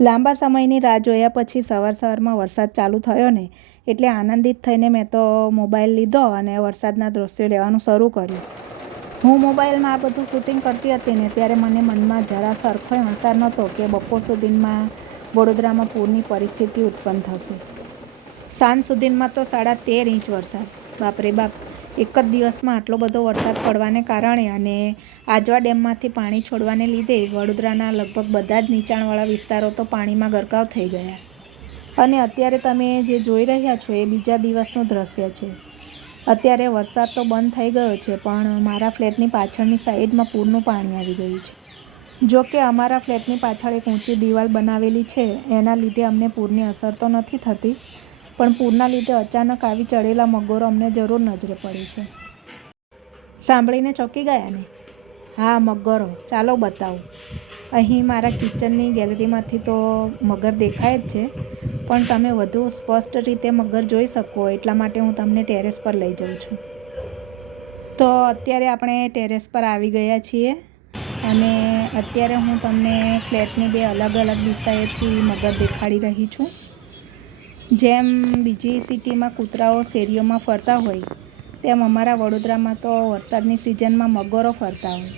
લાંબા સમયની રાહ જોયા પછી સવાર સવારમાં વરસાદ ચાલુ થયો ને એટલે આનંદિત થઈને મેં તો મોબાઈલ લીધો અને વરસાદના દૃશ્યો લેવાનું શરૂ કર્યું. હું મોબાઈલમાં આ બધું શૂટિંગ કરતી હતી ને ત્યારે મને મનમાં જરા સરખો અણસાર નહોતો કે બપોર સુધીમાં વડોદરામાં પૂરની પરિસ્થિતિ ઉત્પન્ન થશે. સાંજ સુધીમાં તો સાડા તેર ઇંચ વરસાદ. બાપરે બાપ. એક જ દિવસમાં આટલો બધો વરસાદ પડવાને કારણે અને આજવા ડેમમાંથી પાણી છોડવાને લીધે વડોદરાના લગભગ બધા જ નીચાણવાળા વિસ્તારો તો પાણીમાં ગરકાવ થઈ ગયા. અને અત્યારે તમે જે જોઈ રહ્યા છો એ બીજા દિવસનું દ્રશ્ય છે. અત્યારે વરસાદ તો બંધ થઈ ગયો છે, પણ મારા ફ્લેટની પાછળની સાઈડમાં પૂરનું પાણી આવી ગયું છે. જો કે અમારા ફ્લેટની પાછળ એક ઊંચી દિવાલ બનાવેલી છે, એના લીધે અમને પૂરની અસર તો નથી થતી પણ પૂરના લીધે અચાનક આવી ચડેલા મગોરો અમને જરૂર નજરે પડે છે. સાંભળીને ચોંકી ગયા ને? હા, મગરો. ચાલો બતાવું. અહીં મારા કિચનની ગેલેરીમાંથી તો મગર દેખાય જ છે, પણ તમે વધુ સ્પષ્ટ રીતે મગર જોઈ શકો એટલા માટે હું તમને ટેરેસ પર લઈ જાઉં છું. તો અત્યારે આપણે ટેરેસ પર આવી ગયા છીએ અને અત્યારે હું તમને ફ્લેટની બે અલગ અલગ દિશાએથી મગર દેખાડી રહી છું. જેમ બીજી સિટીમાં કૂતરાઓ શેરીઓમાં ફરતા હોય, તેમ અમારા વડોદરામાં તો વરસાદની સિઝનમાં મગરો ફરતા હોય.